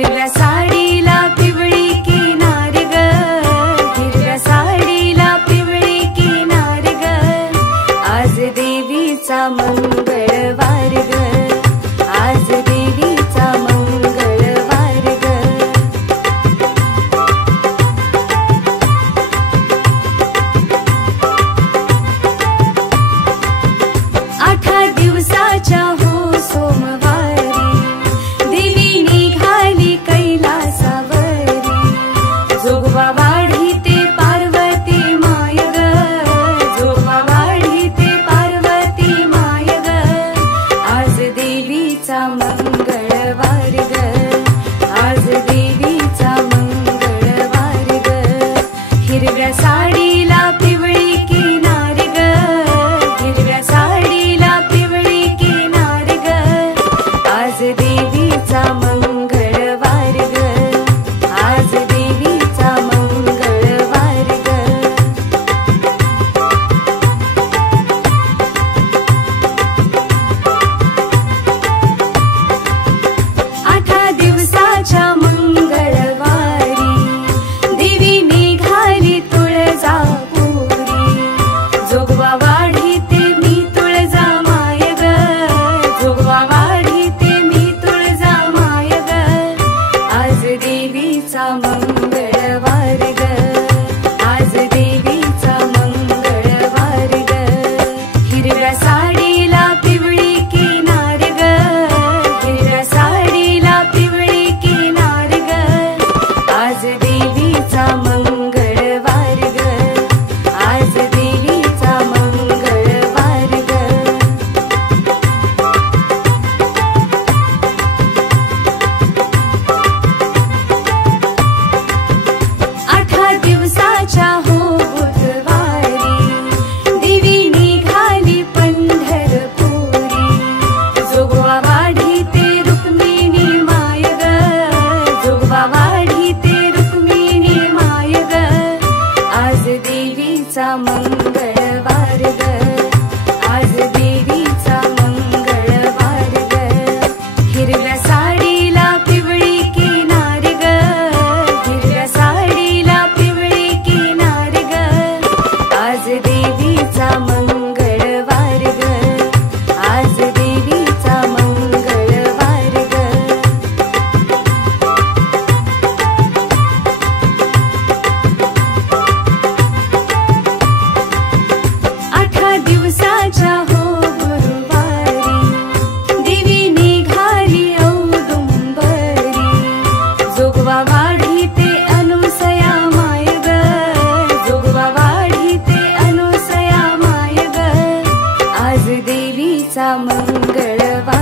हिरव्या साडीला पिवळी किनार ग, हिरव्या साडीला पिवळी किनार ग, आज देवीचा मंगळवार ग, आज देवीचा मंगळवार ग। 8 दिवसाच्या हो सोमवारी देवी निघाली कैलासावरी, जोगवा वाढी ते पार्वती माय ग, जोगवा वाढी ते पार्वती माय ग, आज देवीचा मंगळवार ग, आज देवीचा मंगळवार ग। हिरव्या साडीला पिवळी किनार ग, हिरव्या साडीला पिवळी किनार ग, आज देवीचा मंगळवार ग, आज देवीचा मंगळवार ग। 8 दिवसाच्या मंगळवारी देवी निघाली तुळजापुरी, जोगवा वाढी ते मी तुळजा माय ग, जोगवा वाढी ते मी तुळजा माय ग, आज देवीचा मंगळवार ग, आज देवीचा मंगळवार ग। हिरव्या साडीला पिवळी किनार ग, हिरव्या साडीला पिवळी किनार ग, आज देवीचा मंगळवार ग, आज देवीचा मंगळवार ग। 8 दिवसाच्या हो बुधवारी देवी निघाली पंढरपुरी, जोगवा वाढी ते रुक्मिणी माय ग, जोगवा वाढी ते रुक्मिणी माय ग, आज देवीचा मंगळवार ग, आज देवीचा मंगळवार ग। हिरव्या साडीला पिवळी किनार ग, हिरव्या साडीला पिवळी किनार ग, आज देवीचा मंगळवार ग, आज देवीचा मंगळवार ग। 8 दिवसाच्या हो गुरुवारी देवी निघाली औदुंबरी, जोगवा वाढी ते अनुसया माय ग, जोगवा वाढी ते अनुसया माय ग, आज देवीचा मंगळवार